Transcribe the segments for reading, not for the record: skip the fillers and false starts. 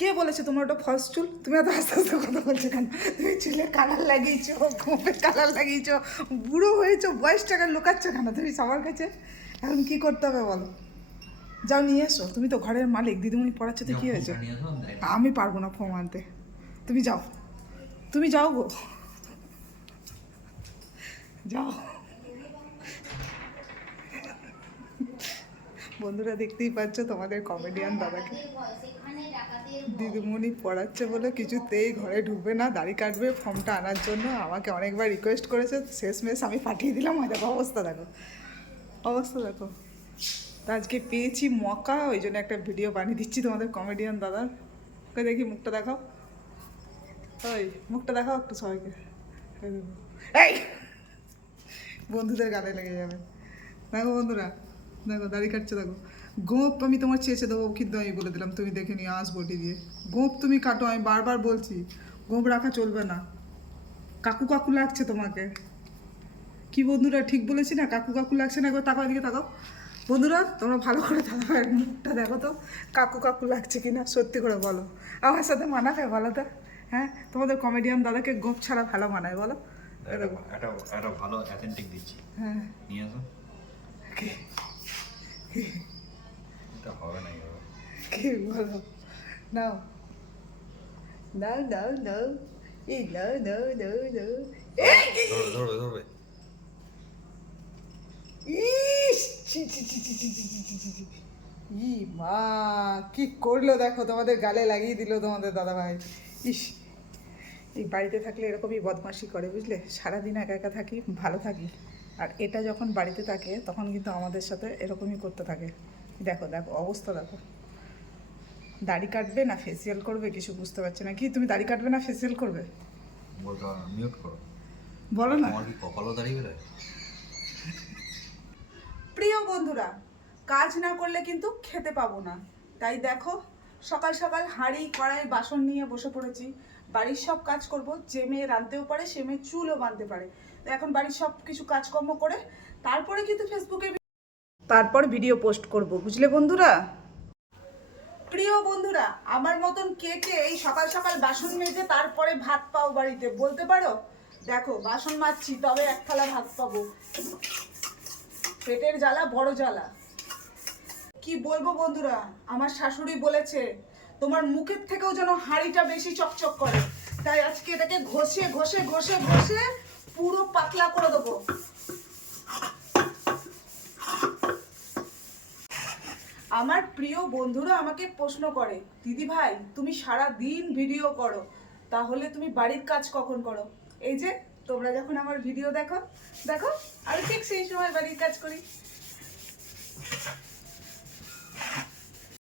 কে বলেছে তোমার ওটা ফলস চুল? তুমি এত আস্তে আস্তে কথা বলছো কেন? তুমি চুলে কালার লাগিয়েছো, গোপে কালার লাগিয়েছো, বুড়ো হয়েছো, বয়স টাকা লুকাচ্ছ কেন তুমি সবার কাছে? এখন কি করতে হবে বলো? যাও নিয়ে এসো, তুমি তো ঘরের মালিক। দিদিমণি পড়াচ্ছে তো কি হয়েছে? আমি পারবো না ফোন আনতে, তুমি যাও, তুমি যাও গো, যাও। বন্ধুরা দেখতেই পাচ্ছ তোমাদের কমেডিয়ান দাদাকে, দিদিমণি পড়াচ্ছে বলে কিছুতেই ঘরে ঢুকবে না, দাড়ি কাটবে ফর্মটা আনার জন্য। আমাকে অনেকবার রিকোয়েস্ট করেছে, শেষমেশ আমি পাঠিয়ে দিলাম। আর দেখো অবস্থা, দেখো অবস্থা দেখো। তা আজকে পেয়েছি মকা, ওই জন্য একটা ভিডিও বানিয়ে দিচ্ছি তোমাদের কমেডিয়ান দাদার। ওকে দেখি মুখটা দেখাও, ওই মুখটা দেখাও একটু সবাইকে। এই বন্ধুদের গালে লেগে যাবে। দেখো বন্ধুরা, দেখো দাড়ি কাটছে, দেখো। গোপ আমি তোমার চেঁচে দেবো, কিন্তু আমি বলে দিলাম, তুমি দেখে নিয়ে আস বটি দিয়ে। গোপ তুমি কাটো, আমি বারবার বলছি গোপ রাখা চলবে না। কাকু কাকু লাগছে তোমাকে। কি বন্ধুরা ঠিক বলেছি না? কাকু কাকু লাগছে না? একবার তাকাও, এদিকে তাকাও। বন্ধুরা তোমরা ভালো করে দাদা মুখটা দেখো তো, কাকু কাকু লাগছে কিনা, সত্যি করে বলো। আমার সাথে মানাবে বলো তো? হ্যাঁ, তোমাদের কমেডিয়ান দাদাকে গোপ ছাড়া ভালো মানায় বলো? একটা ভালো অ্যাথেন্টিক দিচ্ছি। হ্যাঁ, নিয়ে আসো। এটা হবে না এভাবে। কি বলো? নাও নাও নাও নাও, এই নাও নাও নাও নাও। ধরবে। ইস, ছি ছি ছি ছি ছি ছি ছি ছি ছি ছি। ই মা, কি করলো দেখো, তোমাদের গালে লাগিয়ে দিল তোমাদের দাদা ভাই। ইস, এই বাড়িতে থাকলে এরকমই বদমাশি করে বুঝলে। সারাদিন একা একা থাকি, ভালো থাকি, আর এটা যখন বাড়িতে থাকে তখন কিন্তু আমাদের সাথে এরকমই করতে থাকে। দেখো দেখো অবস্থা দেখো। দাড়ি কাটবে না ফেসিয়াল করবে কিছু বুঝতে পারছে না। কি তুমি দাড়ি কাটবে না ফেসিয়াল করবে? বলতে পারো না, মিউট করো। বলো না। তোমার কি কপালও দাঁড়িয়ে বেরোয়? প্রিয় বন্ধুরা, কাজ না করলে কিন্তু খেতে পাবো না। তাই দেখো, সকাল সকাল হাঁড়ি কড়াই বাসন নিয়ে বসে পড়েছি। বাড়ির সব কাজ করব। যে মেয়ে রাঁধতেও পারে সে মেয়ে চুলও বাঁধতে পারে। তো এখন বাড়ির সব কিছু কাজকর্ম করে তারপরে কিন্তু ফেসবুকে তারপর ভিডিও পোস্ট করব, বুঝলে বন্ধুরা? প্রিয় বন্ধুরা, আমার মতন কে কে এই সকাল সকাল বাসন মেজে তারপরে ভাত পাও বাড়িতে বলতে পারো? দেখো বাসন মাজছি, তবে এক থালা ভাত পাবো। পেটের জ্বালা বড় জ্বালা। কি বলবো বন্ধুরা, আমার শাশুড়ি বলেছে তোমার মুখের থেকেও যেন হাঁড়িটা বেশি চকচক করে। তাই আজকে এটাকে ঘষে ঘষে ঘষে ঘষে পুরো পাতলা করে দেবো। আমার প্রিয় বন্ধুরা আমাকে প্রশ্ন করে, দিদি ভাই তুমি সারা দিন ভিডিও করো, তাহলে তুমি বাড়ির কাজ কখন করো? এই যে তোমরা যখন আমার ভিডিও দেখো, দেখো আমি ঠিক সেই সময় বাড়ির কাজ করি।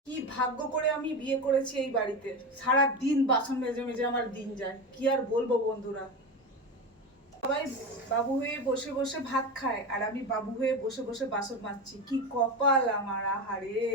কি ভাগ্য করে আমি বিয়ে করেছি এই বাড়িতে, সারা দিন বাসন মেজে মেজে আমার দিন যায়। কি আর বলবো বন্ধুরা। সবাই বাবু হয়ে বসে বসে ভাত খায়, আর আমি বাবু হয়ে বসে বসে বাসন মাজছি। কি কপাল আমার, আহারে।